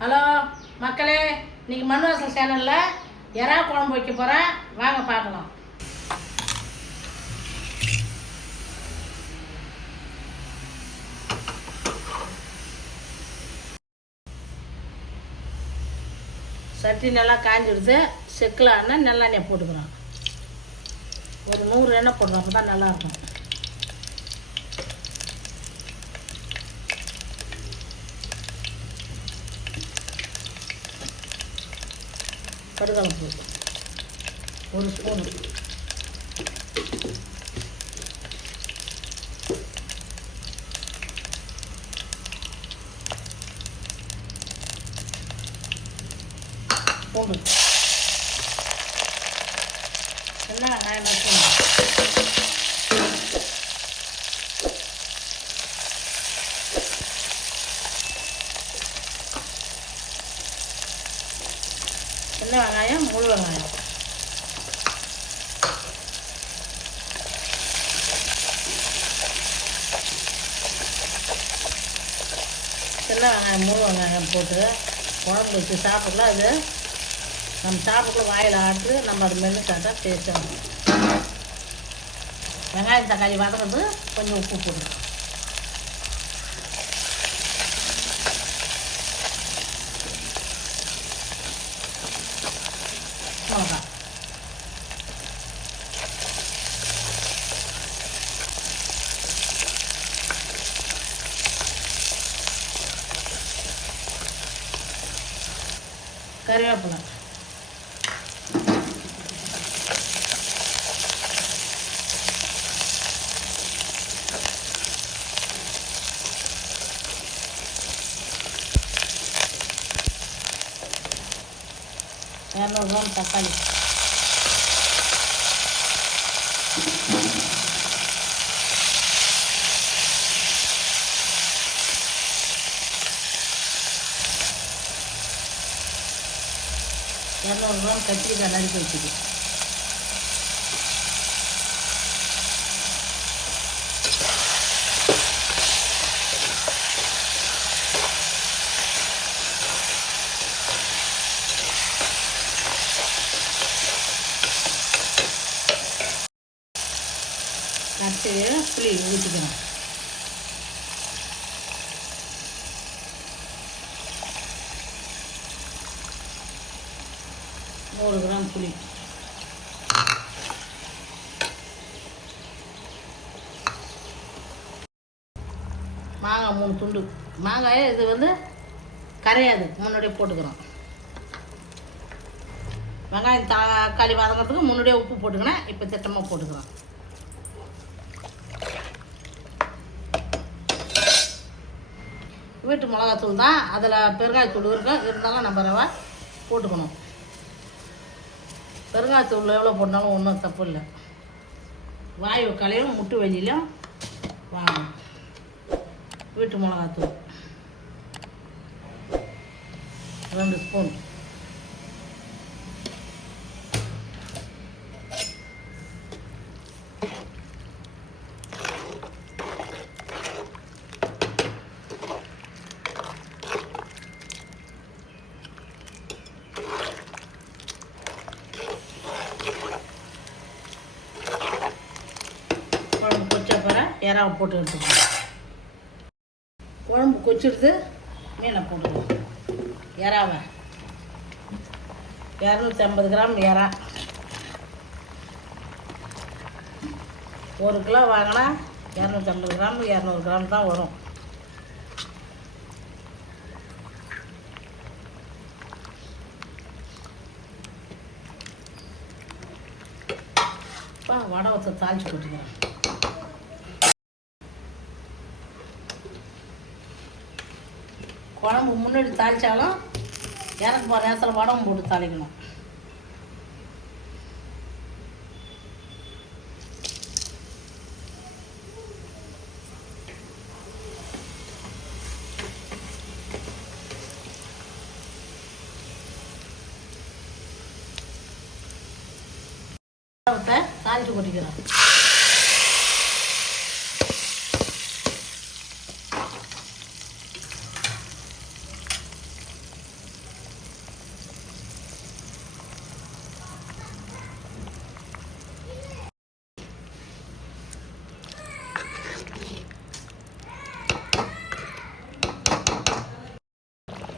Hello மக்களே, இன்னைக்கு மண்வாசல் சேனலில் எறா குழம்பு வைக்க போகிறேன். வாங்க பார்க்கலாம். சட்டி நல்லா காஞ்சிடுது. செக்கில் எண்ணெய் நல்லெண்ணெய் போட்டுக்கிறோம். ஒரு 100 எண்ணெய் போடுறோம், அப்போ தான் நல்லாயிருக்கும். கடுகு ஒரு ஸ்பூன், பூண்டு, என்ன வெங்காயம் நசுக்கணும். சின்ன வெங்காயம், முழு வெங்காயம், சின்ன வெங்காயம், முழு வெங்காயம் போட்டு குழம்பு வச்சு சாப்பிடலாம். அது நம்ம சாப்பிடலாம், வாயில் ஆட்டு நம்ம அது மென்று சாப்பிட்டா டேஸ்ட்டாக இருக்கும். வெங்காயம் தக்காளி வதக்கிறது கொஞ்சம் உப்பு போட்டுக்கலாம். மிளகா, கறிவேப்பிலை, இரநூறு தக்காளி, கத்திரிக்காய் நறுக்கி வச்சுது, நட்டு புளி ஊற்றிக்கணும். 100 கிராம் புளி, மாங்காய் 3 துண்டு. மாங்காயை இது கரையாது, முன்னாடியே போட்டுக்கிறோம். வெங்காயம் தக்காளி வதங்கிறதுக்கு முன்னாடியே உப்பு போட்டுக்கினேன், இப்போ திட்டமாக போட்டுக்கிறோம். வீட்டு மிளகாத்தூள் தான், அதில் பெருங்காயத்தூள் இருக்கும், இருந்தாலும் நம்ம ரவை போட்டுக்கணும். பெருங்காயத்தூள் எவ்வளோ போட்டாலும் ஒன்றும் தப்பு இல்லை. வாயு கலையும் முட்டு வெளியிலும் வாங்கணும். வீட்டு மிளகாத்தூள் 2 ஸ்பூன், குழம்பு கொச்சப்பற எறாவை போட்டு எடுத்துக்கணும். குழம்பு கொச்சிடுது, மீனை போட்டுக்கணும். எறாவை 250 கிராம் எறா. 1 கிலோ வாங்கினா 250 கிராம் 200 கிராம் தான் வரும். வடை வச்சு தாளிச்சு கொட்டிக்கிறேன். குழம்பு முன்னாடி தாளித்தாலும் இறக்கு போகிற நேரத்தில் வடகம் போட்டு தாளிக்கணும். தாளிச்சு கொட்டிக்கிறோம்.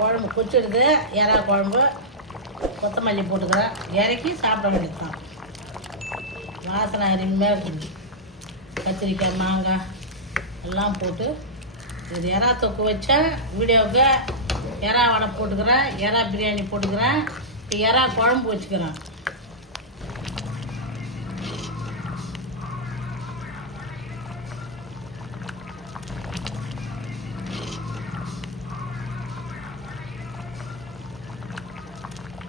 குழம்பு கொச்சிடுது, எறா குழம்பு. கொத்தமல்லி போட்டுக்கிறேன், இறக்கி சாப்பிட வேண்டியது தான். வாசனை அருமையாக இருக்குது. கத்திரிக்காய், மாங்காய் எல்லாம் போட்டு இது எறா தொக்கு வச்சா வீடியோவுக்கு எறா வடை போட்டுக்கிறேன், எறா பிரியாணி போட்டுக்கிறேன், இப்போ எறா குழம்பு வச்சுக்கிறேன்.